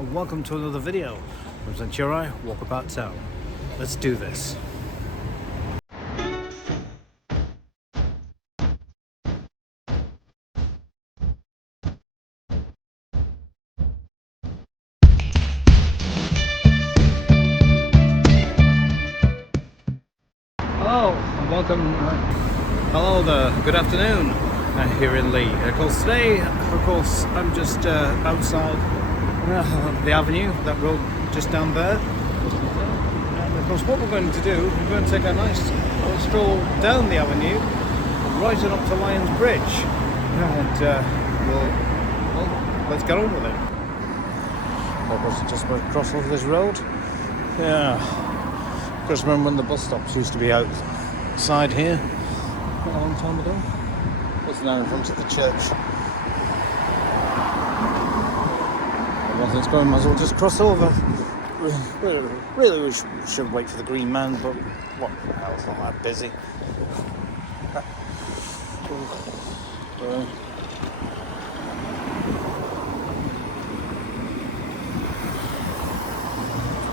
and welcome to another video from Centurai Walkabout Town. Let's do this. Hello and welcome. Hello there. Good afternoon here in Leigh. Of course, today, I'm just outside the avenue, that road just down there. And of course, what we're going to do, we're going to take a nice stroll down the avenue, right on up to Lyons Bridge, and let's get on with it. Of course, just about to cross over this road. Yeah. Because remember when the bus stops used to be outside here a long time ago? It's now in front of the church. Once it's going, might as well just cross over. Really, we should wait for the green man, but what the hell, it's not that busy. There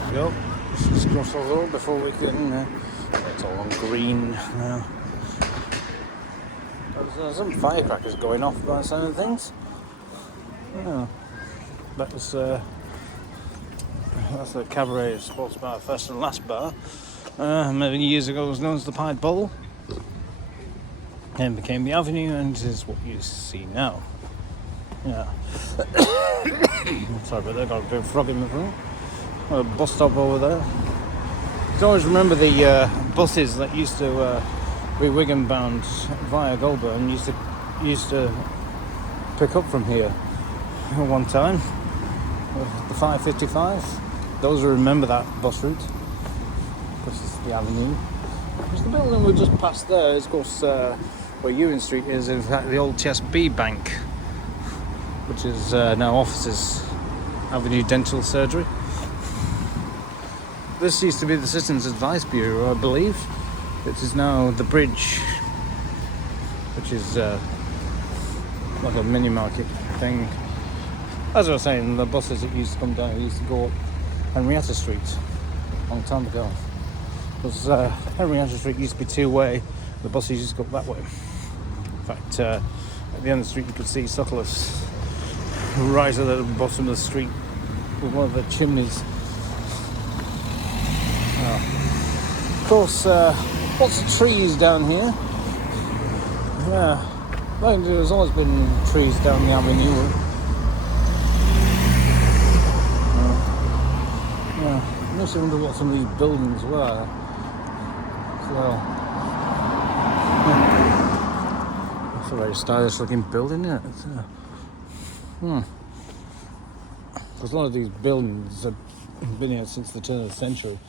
we go. Just cross the road before we can. It's all on green now. There's some firecrackers going off by the sound of things. Yeah. That's the Cabaret Sports Bar, first and last bar. Many years ago it was known as the Pied Bowl. Then became the Avenue, and is what you see now. Yeah. Sorry about that, got a bit of frog in the throat. A bus stop over there. You always remember the buses that used to be Wigan bound via Goulburn used to pick up from here at one time. The 555. Those who remember that bus route. This is the avenue. There's the building we just passed there. Is of course where Ewan Street is. In fact, the old TSB Bank, which is now offices, Avenue Dental Surgery. This used to be the Citizens Advice Bureau, I believe. It is now the Bridge, which is like a mini market thing. As I was saying, the buses that used to come down used to go up Henrietta Street a long time ago. Because Henrietta Street used to be two-way, the buses used to go up that way. In fact, at the end of the street you could see Sutcliffe's right at the bottom of the street with one of the chimneys. Of course, lots of trees down here. Yeah, there's always been trees down the avenue. Yeah, I used to wonder what some of these buildings were. Well, it's a very stylish looking building, isn't it? Because a lot of these buildings have been here since the turn of the century.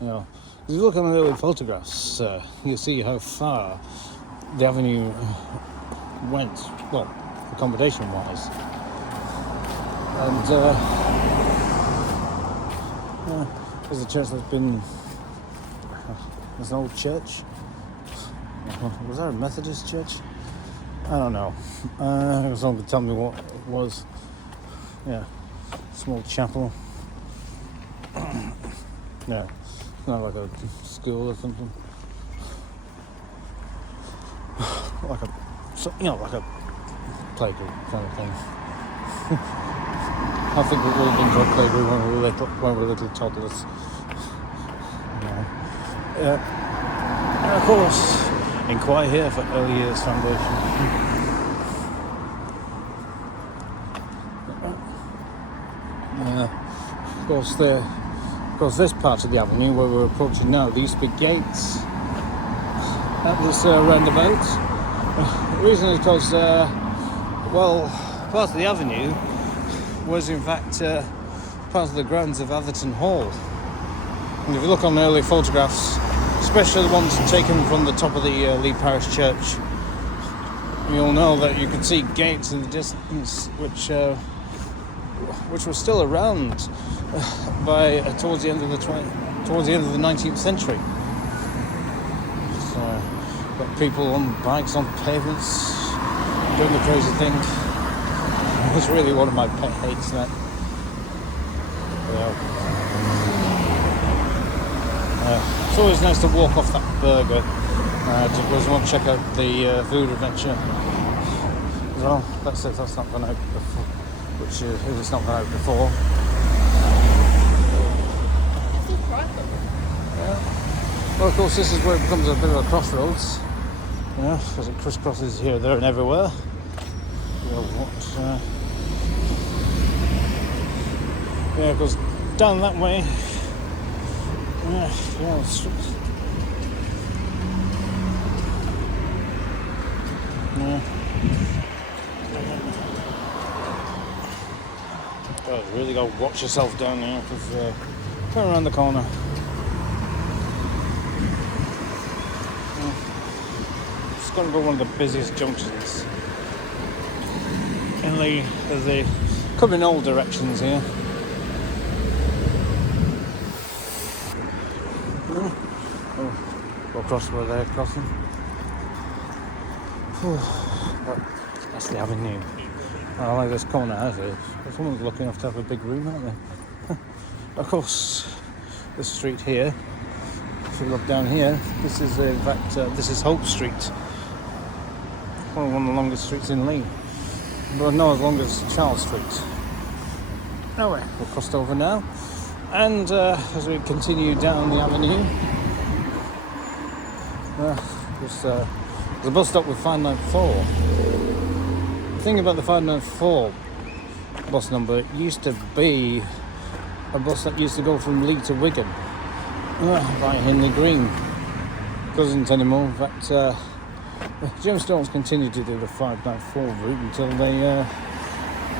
You know, if you look at the early photographs, you see how far the avenue went, well, accommodation-wise. And there's a church that's been. There's an old church. Was that a Methodist church? I don't know. Someone could tell me what it was. Yeah, small chapel. Yeah. Not like a school or something. Like a playgroup kind of thing. I think we've all been to a playgroup when we were little toddlers. Yeah. And of course, inquire here for Early Years Foundation. Of course, this part of the avenue where we're approaching now, there used to be gates at this roundabout. The reason is because, part of the avenue was in fact part of the grounds of Atherton Hall. And if you look on the early photographs, especially the ones taken from the top of the Leigh Parish Church, you'll know that you can see gates in the distance, which were still around by towards the end of the 19th century. So, got people on bikes on pavements doing the crazy thing. It was really one of my pet hates, that It's always nice to walk off that burger just because I want to check out the food adventure as well. That's it. That's not gone out before, which it's not gone out before. Well, of course, this is where it becomes a bit of a crossroads, because it crisscrosses here, there, and everywhere. It goes down that way. Oh, really got to watch yourself down here, because turn around the corner. It's going to be one of the busiest junctions. And they come in all directions here. Go across where they're crossing. That's the avenue. I like this corner as it is. Someone's lucky enough to have a big room, aren't they? Of course, this street here, if you look down here, this is in fact this is Hope Street. One of the longest streets in Leigh, but not as long as Charles Street. Anyway, we're crossed over now, and as we continue down the avenue, there's a bus stop with 594. The thing about the 594 bus number, it used to be a bus that used to go from Leigh to Wigan by Henley Green. Doesn't anymore. In fact, Gemstones continued to do the 594 route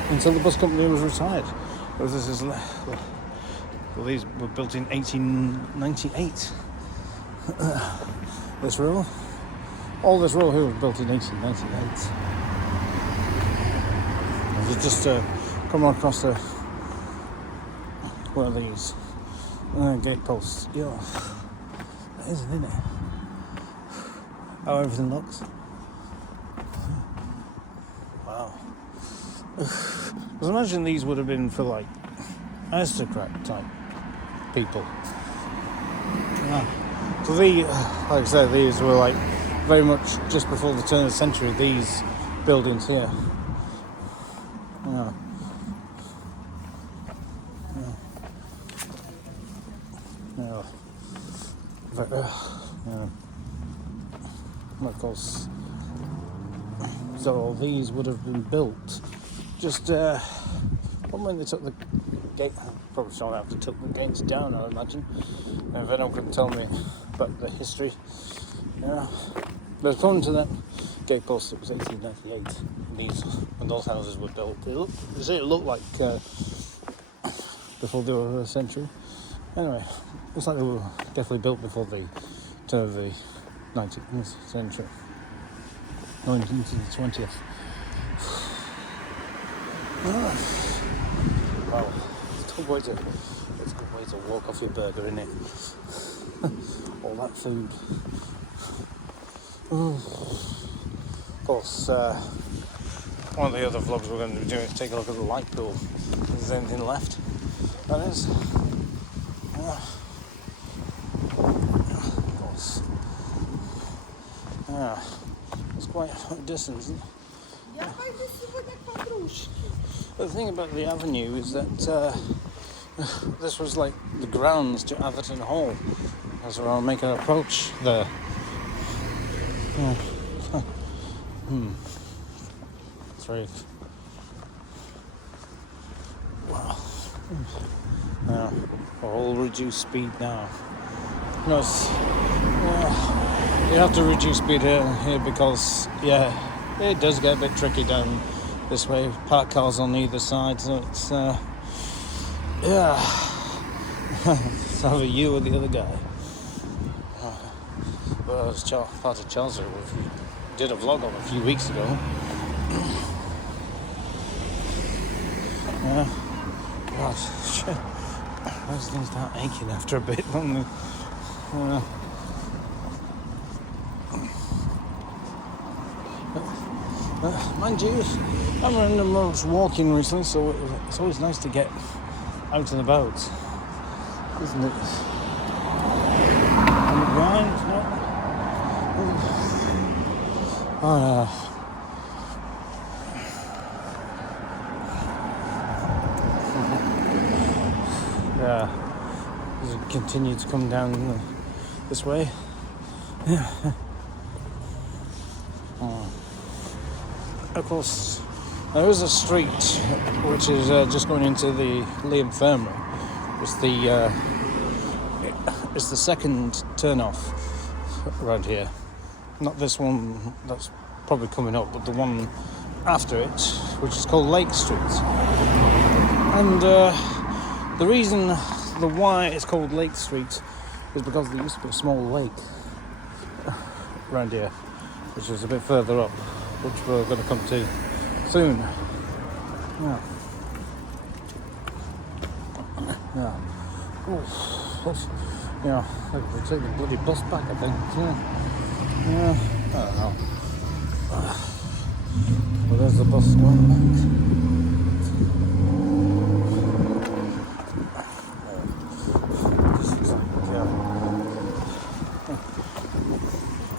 until the bus company was retired. But these were built in 1898. All this row here was built in 1898. If you just come on across one of these gate posts, that isn't it? How everything looks. Wow. Because imagine these would have been for like aristocrat type people. Yeah. So like I said, these were like very much just before the turn of the century, these buildings here. Yeah. Yeah. But, yeah. Of course, so all these would have been built just when they took the gate. Probably sorry after took the gates down, I imagine. If anyone could tell me about the history, but according to that gate post, it was 1898. When those houses were built, it looked like before they were a century. Anyway, looks like they were definitely built before the turn of the 19th century, 19th to the 20th. Wow, it's a good way to walk off your burger, isn't it? All that food. Of course, one of the other vlogs we're going to be doing is take a look at the light pool. If there's anything left, that is. Of course. Yeah, it's quite a distance, isn't it? The thing about the avenue is that this was like the grounds to Atherton Hall as we're making an approach there. Three. Wow. Yeah, we're all reduced speed now. You have to reduce speed here because, it does get a bit tricky down this way. Parked cars on either side, so it's, it's either you or the other guy. Well, as part of Charles, we did a vlog on a few weeks ago. God, shit. Those things start aching after a bit, don't they? Mind you, I'm in the most walking recently, so it's always nice to get out and about, isn't it? On the grind, no? Oh, yeah. As we continue to come down this way. Yeah. Of course, there is a street which is just going into the Leigh Infirmary. It's the second turn off around here. Not this one that's probably coming up, but the one after it, which is called Lake Street. And the reason why it's called Lake Street is because there used to be a small lake around here, which is a bit further up, which we're going to come to soon. Yeah. Yeah. Oh, yeah. We'll take the bloody bus back, I think. Yeah. I don't know. Well, there's the bus going back.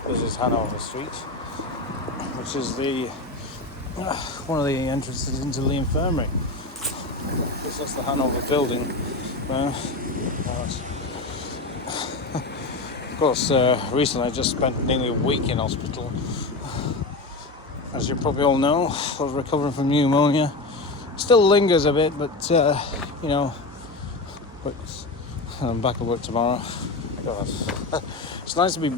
This is Hanover Street, which is the one of the entrances into the infirmary. That's the Hanover building. Of course, recently I just spent nearly a week in hospital. As you probably all know, I was recovering from pneumonia. Still lingers a bit, but you know. But I'm back at work tomorrow. God. It's nice to be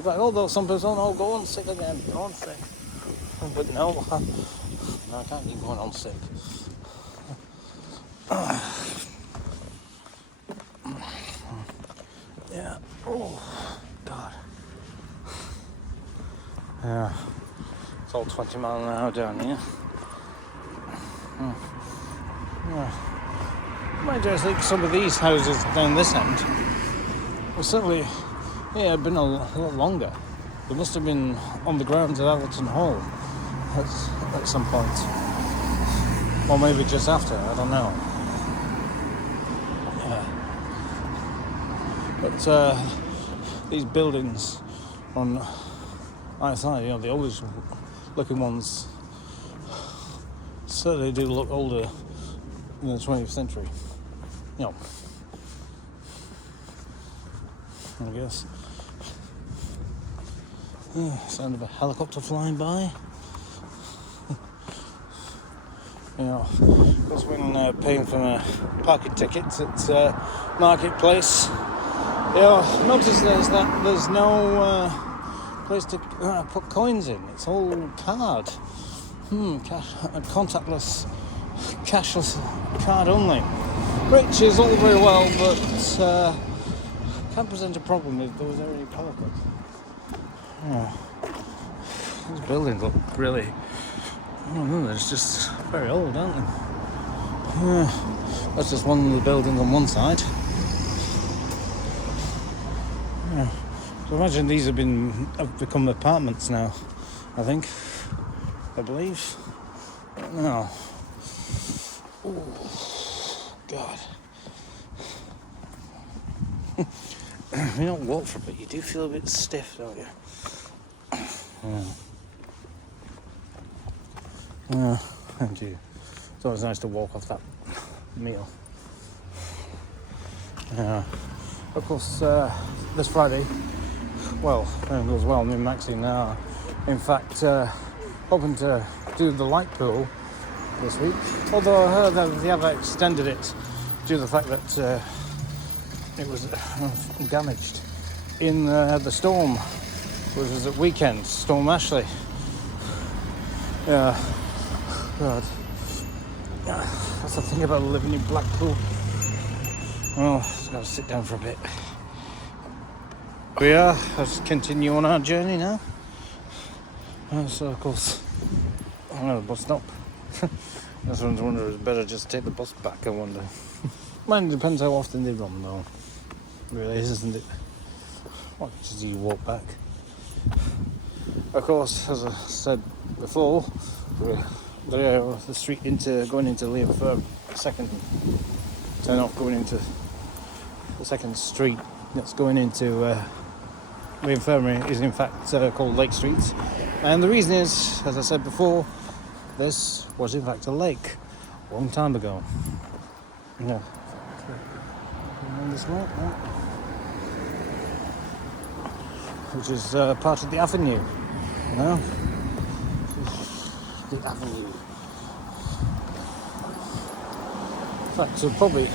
back. Although some people don't, go on sick again. Go on sick. But no, I can't keep going on sick. Yeah. Oh, God. Yeah. It's all 20 miles an hour down here. Yeah. Mind you, I think some of these houses down this end were certainly, had been a lot longer. They must have been on the grounds at Allerton Hall at some point. Or maybe just after, I don't know. Yeah. But these buildings on either side, the oldest looking ones, certainly do look older in the 20th century. I guess. Yeah, sound of a helicopter flying by. Because when paying for my parking tickets at Marketplace, notice there's no place to put coins in. It's all card. Contactless, cashless card only. Which is all very well, but can present a problem if there was any parking. These buildings look really, they're just very old, aren't they? That's just one of the buildings on one side. So imagine these have become apartments now, I believe. No. Oh, God. You don't walk for a bit, you do feel a bit stiff, don't you? And you. It's always nice to walk off that meal. Of course, this Friday, well, if it goes well, me and Maxine are, in fact, hoping to do the light pool this week. Although I heard that they have extended it due to the fact that it was damaged in the storm, which was at weekend, Storm Ashley. Yeah, God. That's the thing about living in Blackpool. Well, just gotta sit down for a bit. We are. Let's continue on our journey now. So of course, the bus stop. That's when I wonder it's better just take the bus back. I wonder. Mine depends how often they run, though. It really is, isn't it? What does you walk back? Of course, as I said before, the street going into Leigh Infirmary, second turn off going into the second street that's going into the infirmary is in fact called Lake Street, and the reason is, as I said before, this was in fact a lake a long time ago. Yeah. And this way, which is part of the avenue, you know? The avenue. In fact, so probably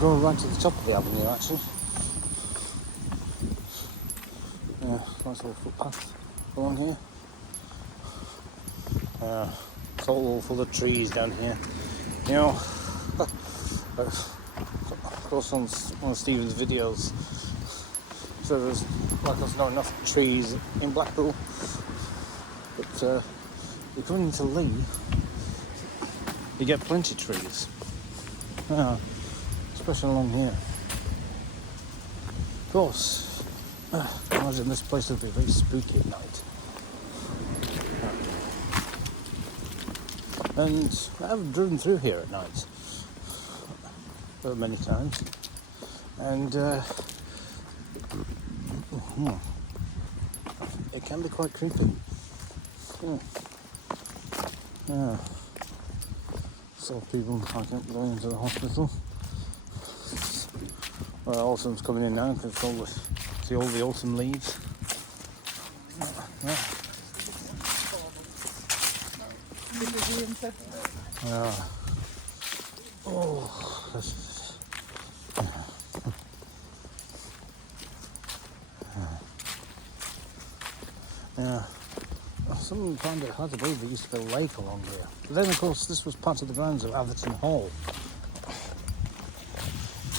go right to the top of the avenue actually. Yeah, nice little footpath along here. It's all full of trees down here. You know, of course on one of Stephen's videos, so there's not enough trees in Blackpool, but you're coming into Lee, you get plenty of trees. Yeah, especially along here. Of course, I imagine this place would be very spooky at night. And I've driven through here at night many times, and it can be quite creepy. Yeah. So people going into the hospital. Well, autumn's coming in now because see all the autumn leaves. Yeah. Oh, this is. Yeah. Some find it hard to believe there used to be a lake along here. But then, of course, this was part of the grounds of Atherton Hall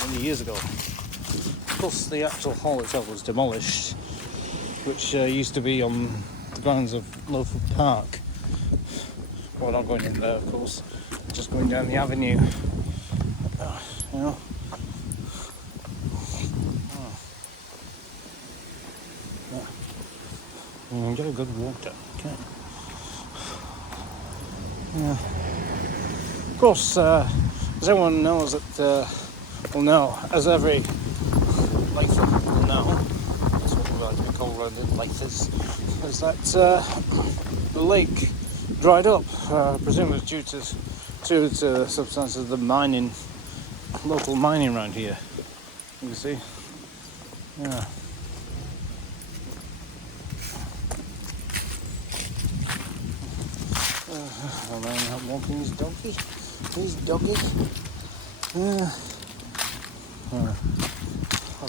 many years ago. Of course, the actual hall itself was demolished, which used to be on the grounds of Lowford Park. Well, not going in there, of course, just going down the avenue. You know. Yeah. You get a good walk down. Okay. Yeah. Of course, as everyone knows that, well, now, as every Lather will know, that's what we like to be called around in Lathers, is that the lake dried up, presumably due to the substances of the mining, local mining around here. You can see, yeah. Oh man, I'm walking his doggy. Of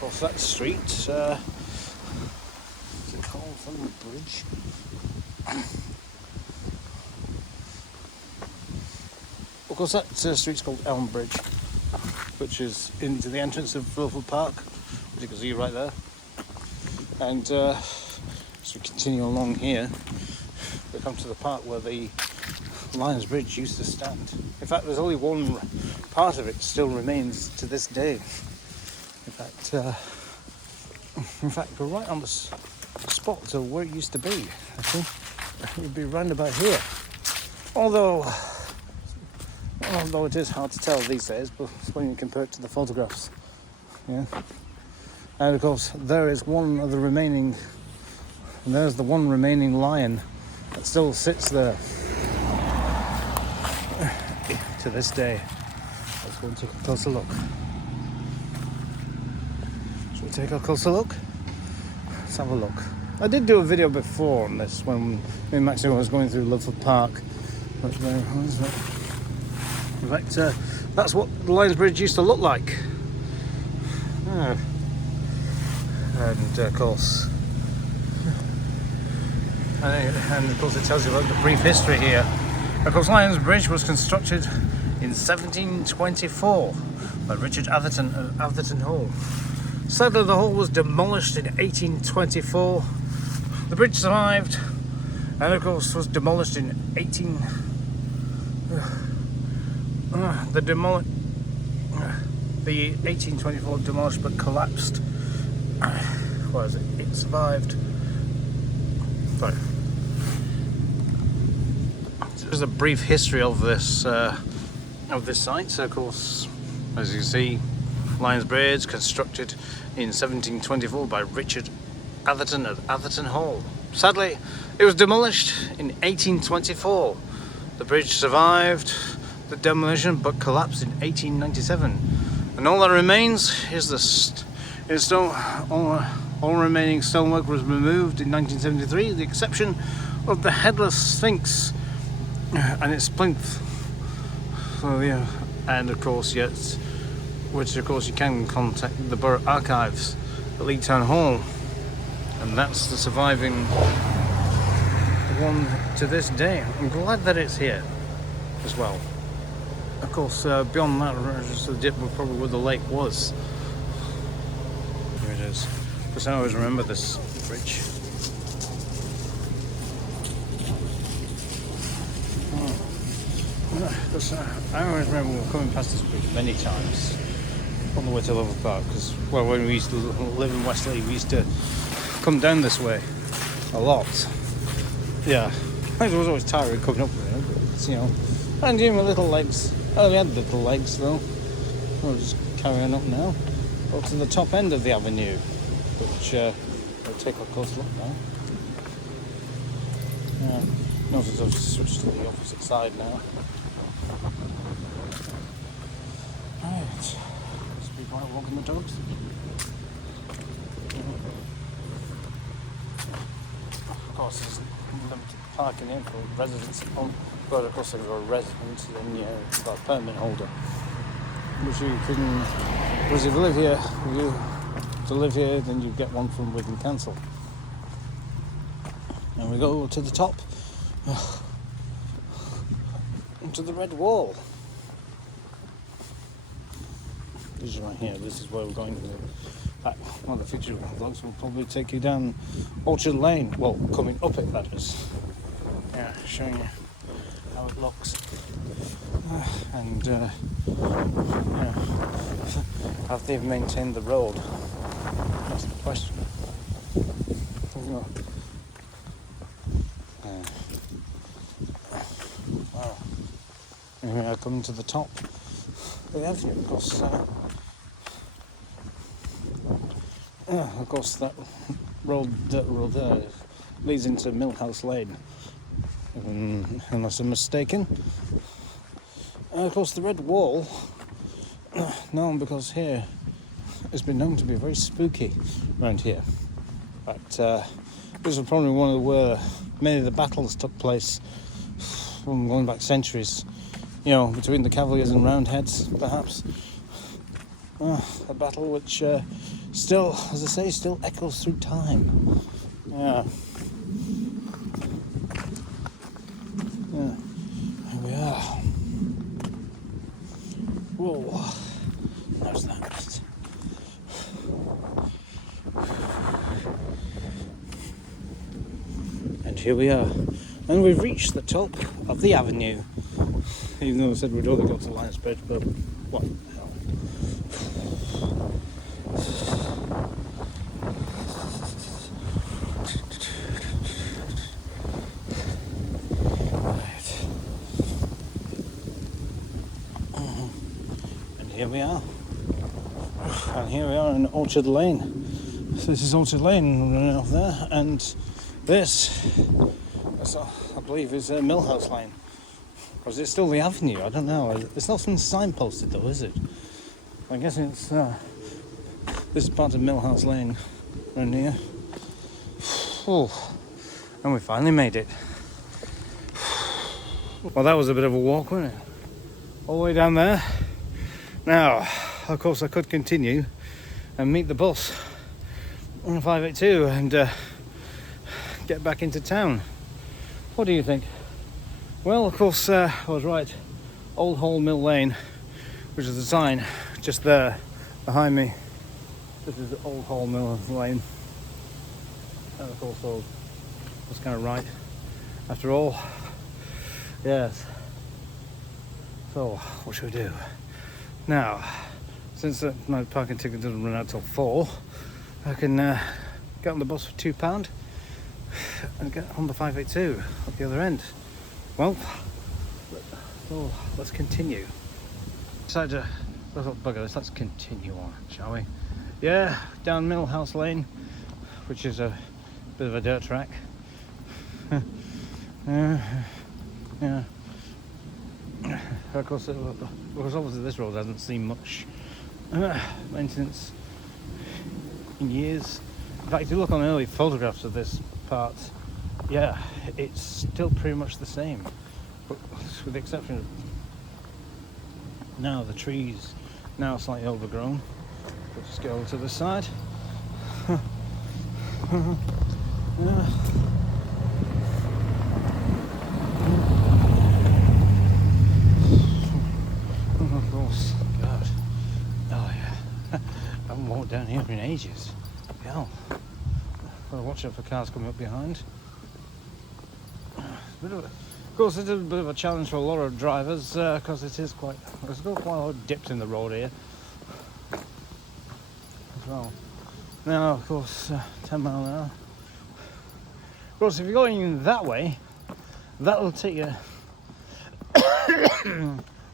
course, that street. Is it called some bridge? Of course, that street's called Elm Bridge, which is into the entrance of Lowford Park, which you can see right there. And as we continue along here, we come to the part where the Lions Bridge used to stand. In fact, there's only one part of it still remains to this day. In fact, we're right on the spot of where it used to be. I think it would be round about here. Although it is hard to tell these days, but when you compare it to the photographs. Yeah. And of course, there is one of the remaining. And there's the one remaining lion that still sits there to this day. Let's go and take a closer look. Shall we take a closer look? Let's have a look. I did do a video before on this when me and Maxine was going through Lowford Park. But in fact, that's what the Lions Bridge used to look like. Oh. And of course, it tells you about the brief history here. Of course, Lions Bridge was constructed in 1724 by Richard Atherton of Atherton Hall. Sadly, the hall was demolished in 1824. The bridge survived, and of course was demolished in the 1824 demolished but collapsed. What is it? It survived. Sorry. There's a brief history of this site. So, of course, as you can see, Lions Bridge constructed in 1724 by Richard Atherton at Atherton Hall. Sadly, it was demolished in 1824. The bridge survived the demolition but collapsed in 1897, and all that remains is all remaining stonework was removed in 1973, with the exception of the headless Sphinx and its plinth. So yeah, and of course, yes, which of course you can contact the Borough Archives at Leek Town Hall, and that's the surviving one to this day. I'm glad that it's here as well. Of course, beyond that, just the dip was probably where the lake was. Here it is. Because I always remember this bridge. I always remember coming past this bridge many times on the way to Lovell Park. Because, well, when we used to live in Westley, we used to come down this way a lot. Yeah, it was always tiring coming up with it, but, you know, and doing my little legs. Oh, we had little legs though. We'll just carry on up now, up to the top end of the avenue, which we'll take a close look now. Notice I've switched to the opposite side now. Right, let's be quiet walking the dogs. Of course, there's limited parking in for residents. But of course, if you're a resident, then you've got a permit holder, which you can. Because if you live here, then you get one from Wigan Council. And we go to the top, into the red wall. This is right here. This is where we're going. One of the future vlogs will probably take you down Orchard Lane. Well, coming up it, that is. Yeah, showing you how it looks. And have they maintained the road? That's the question. Wow. Anyway, I come to the top of the avenue, of course that dirt road there leads into Millhouse Lane, unless I'm mistaken. And of course the red wall, known because here has been known to be very spooky around here. But this is probably one of where many of the battles took place from going back centuries, you know, between the Cavaliers and Roundheads, perhaps. A battle which still, as I say, still echoes through time. Yeah. Here we are. Whoa. There's that. And here we are. And we've reached the top of the avenue. Even though I said we'd only go to Lions Bridge, but what the hell. Right. And here we are. And here we are in Orchard Lane. So this is Orchard Lane running off there, and this I believe is Millhouse Lane. Or is it still the avenue? I don't know. It's not some signposted though, is it? I guess it's this is part of Millhouse Lane around here. And we finally made it. Well, that was a bit of a walk, wasn't it? All the way down there. Now, of course, I could continue and meet the bus on 582 and get back into town. What do you think? Well, of course, I was right. Old Hall Mill Lane, which is the sign just there behind me. This is Old Hall Mill Lane. And of course, I was kind of right after all. Yes. So, what should we do? Now, since my parking ticket doesn't run out till 4, I can get on the bus for £2 and get on the 582 at the other end. Well, So let's continue. Decided to, oh, bugger this, let's continue on, shall we? Yeah, down Millhouse Lane, which is a bit of a dirt track. Yeah. Of course, because obviously this road hasn't seen much maintenance in years. In fact, if you look on early photographs of this part, yeah, it's still pretty much the same, but with the exception of now the trees now slightly overgrown. We'll just go over to the side. Yeah. Of course, God. Oh yeah. I haven't walked down here in ages. Hell. Gotta watch out for cars coming up behind. Of course, it's a bit of a challenge for a lot of drivers because there's got quite a lot of dips in the road here as well. Now, of course, 10 mile an hour. Of course, if you're going that way, that will take you.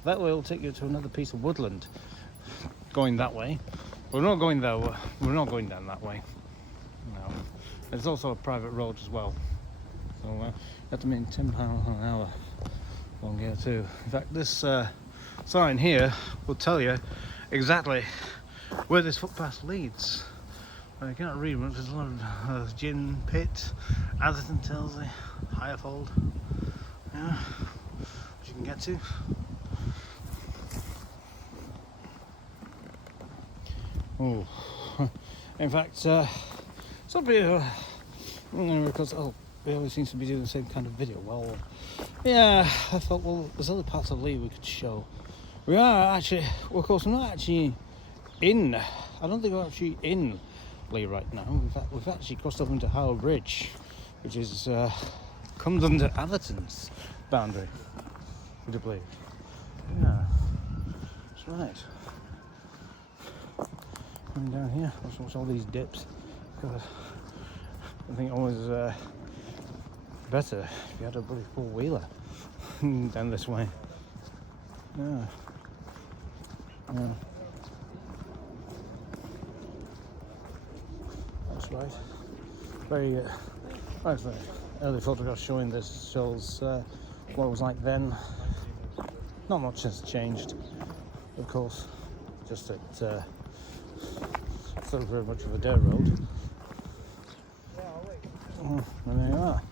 That way will take you to another piece of woodland. Going that way, we're not going that way. We're not going down that way. No, there's also a private road as well. So you have to maintain 10 miles an hour along here too. In fact, this sign here will tell you exactly where this footpath leads. I can't read much. There's a lot of Gin Pit, Atherton tells you, Hirefold, yeah, which you can get to. Oh, in fact, somebody because we always seems to be doing the same kind of video. Well, yeah, I thought, well, there's other parts of Leigh we could show. We are actually, well, of course, we're not actually in. I don't think we're actually in Leigh right now. In fact, we've actually crossed over into Howell Bridge, which is comes under Atherton's boundary. Would you believe? Yeah, that's right. Coming down here, watch all these dips. God, I think it was better if you had a bloody four-wheeler down this way. Yeah. Yeah. That's right. Very actually, early photographs showing this shows what it was like then. Not much has changed, of course. Just that it's not very much of a dirt road. And there you are.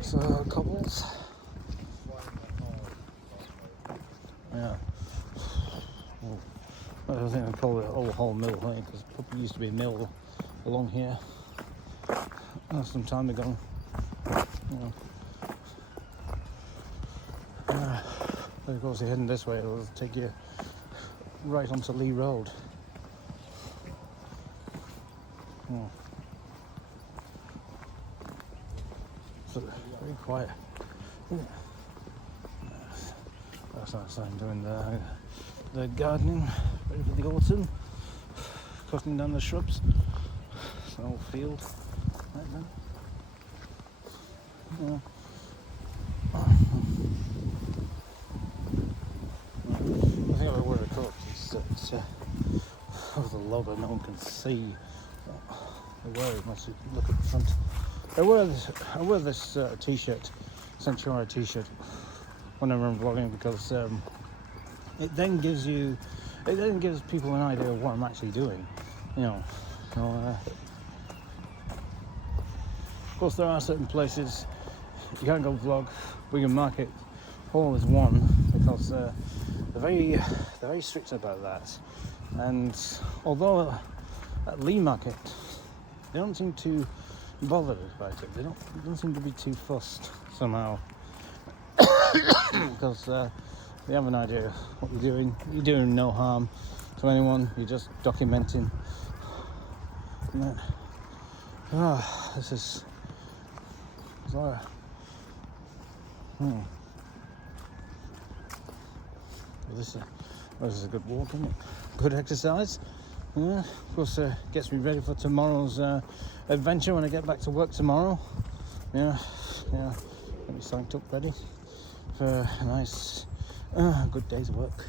So cobbles. Yeah. Oh, I don't think they call it Old Hall Mill, I think, because it probably used to be a mill along here some time ago. Yeah. Of course, you're heading this way, it'll take you right onto Leigh Road. Oh. So, very quiet. That's nice. I'm doing the gardening, ready for the autumn, cutting down the shrubs. It's an old field, right there. Yeah. I think about where the coat is that the logo no one can see. I wear it unless you look at the front. I wear this t-shirt, Centura t-shirt, whenever I'm vlogging because it then gives people an idea of what I'm actually doing. You know. So, of course, there are certain places you can't go vlog. Wigan Market Hall is one because they're very strict about that. And although at Leigh Market they don't seem too bothered about it, they don't seem to be too fussed somehow because they have an idea what you're doing. You're doing no harm to anyone. You're just documenting. And then, this is bizarre. This is a good walk, isn't it? Good exercise. Yeah, of course, gets me ready for tomorrow's adventure when I get back to work tomorrow. Yeah, get me psyched up, ready for a nice Good day's work.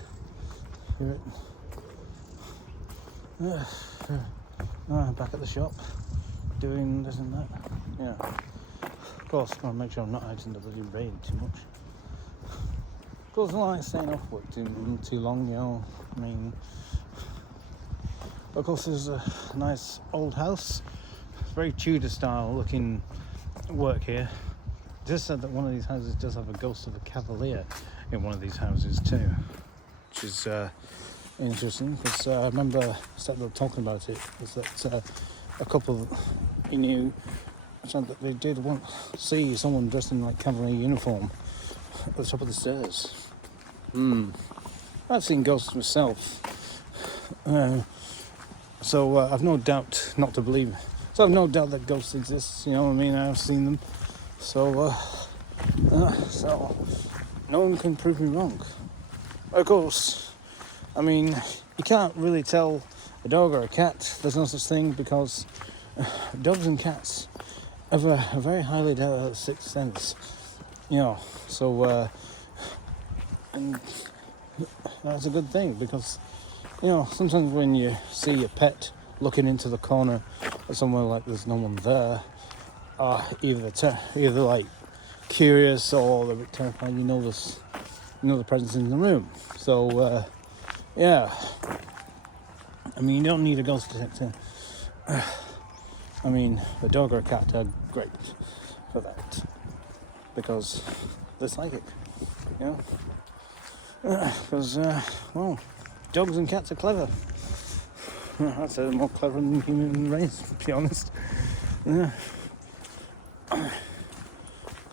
Hear it. Back at the shop, doing this and that. Yeah. Of course, gotta make sure I'm not out in the bloody rain too much. Of course, I like staying off work too long, you know. I mean, of course, there's a nice old house. It's very Tudor style looking work here. Just said that one of these houses does have a ghost of a cavalier in one of these houses too, which is interesting, because I remember talking about it, was that a couple he knew said that they did see someone dressed in like cavalry uniform at the top of the stairs. I've seen ghosts myself, so I've no doubt not to believe. So I've no doubt that ghosts exist. You know what I mean? I've seen them. So no one can prove me wrong. Of course, I mean, you can't really tell a dog or a cat. There's no such thing, because dogs and cats have a very highly developed sixth sense. You know, so and that's a good thing, because you know, sometimes when you see your pet looking into the corner of somewhere like there's no one there, either like curious or a bit terrified, you know the presence in the room. So yeah, I mean, you don't need a ghost detector. I mean, a dog or a cat are great for that, because they're psychic, you know. Because well, dogs and cats are clever. I'd say they're more clever than the human race, to be honest. Yeah.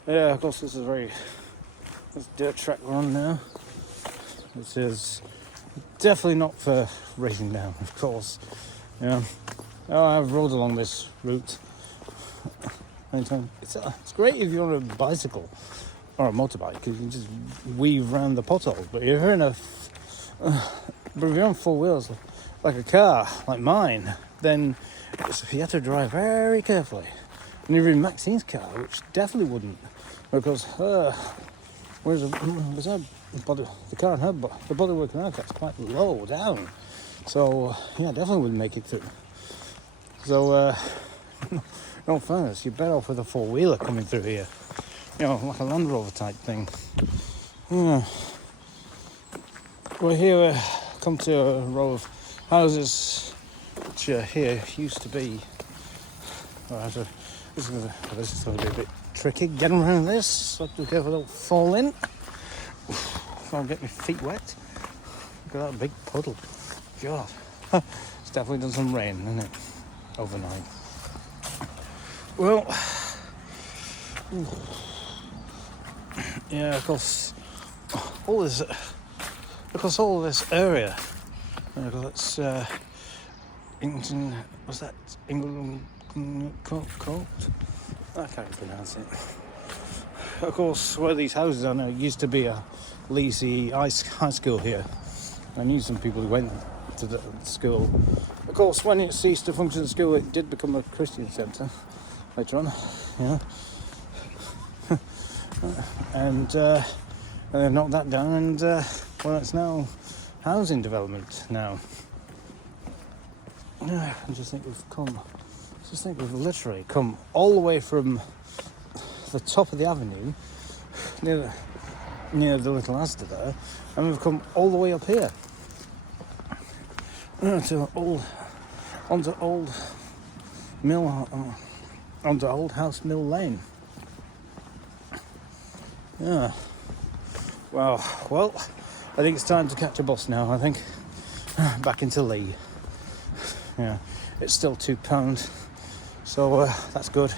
Yeah, of course, this dirt track we're on now. This is definitely not for racing down, of course. Yeah. Oh, I've rode along this route many times. It's great if you're on a bicycle or a motorbike, because you can just weave around the potholes. But if you're but if you're on four wheels, like a car, like mine, then you have to drive very carefully. And even Maxine's car, which definitely wouldn't, because the car and the bodywork in her car's quite low down. So yeah, definitely wouldn't make it through. So no fairness, you're better off with a four-wheeler coming through here. You know, like a Land Rover type thing. Yeah. We're here, come to a row of houses which here used to be. This is going to be a bit tricky getting around this, so I have to be careful I don't fall in. I'll get my feet wet. Look at that big puddle. God. It's definitely done some rain, hasn't it? Overnight. Well, yeah, of course, all this area, that's England, was that England Court? I can't pronounce it. Of course, where these houses are now, it used to be a Lacey High School here. I knew some people who went to the school. Of course, when it ceased to function as a school, it did become a Christian centre later on. Yeah. And they've knocked that down, and well, it's now housing development now. I just think we've literally come all the way from the top of the avenue near the little Asda there, and we've come all the way up here onto Old House Mill Lane. Yeah. Well, I think it's time to catch a bus now, I think. Back into Lee. Yeah. It's still £2, so that's good.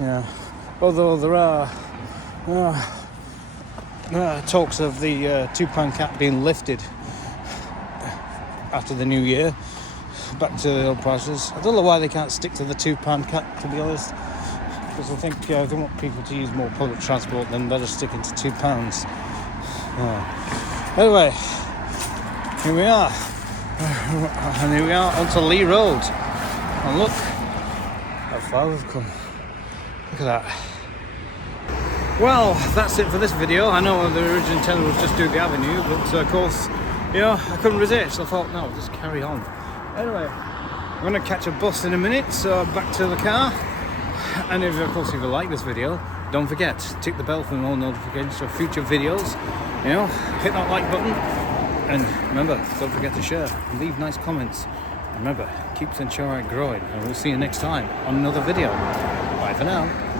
Yeah. Although there are talks of the £2 cap being lifted after the new year, back to the old prices. I don't know why they can't stick to the £2 cap, to be honest, because I think they want people to use more public transport, then better sticking to £2. Anyway, here we are, and here we are onto Lee Road, and look how far we've come. Look at that. Well, that's it for this video. I know the original intent was just do the avenue, but of course, you know, I couldn't resist. I thought, no, just carry on. Anyway, I'm going to catch a bus in a minute, so back to the car. And if, of course, if you like this video, don't forget, tick the bell for all notifications for future videos. You know, hit that like button. And remember, don't forget to share, leave nice comments. Remember, keep Centura growing, and we'll see you next time on another video. Bye for now.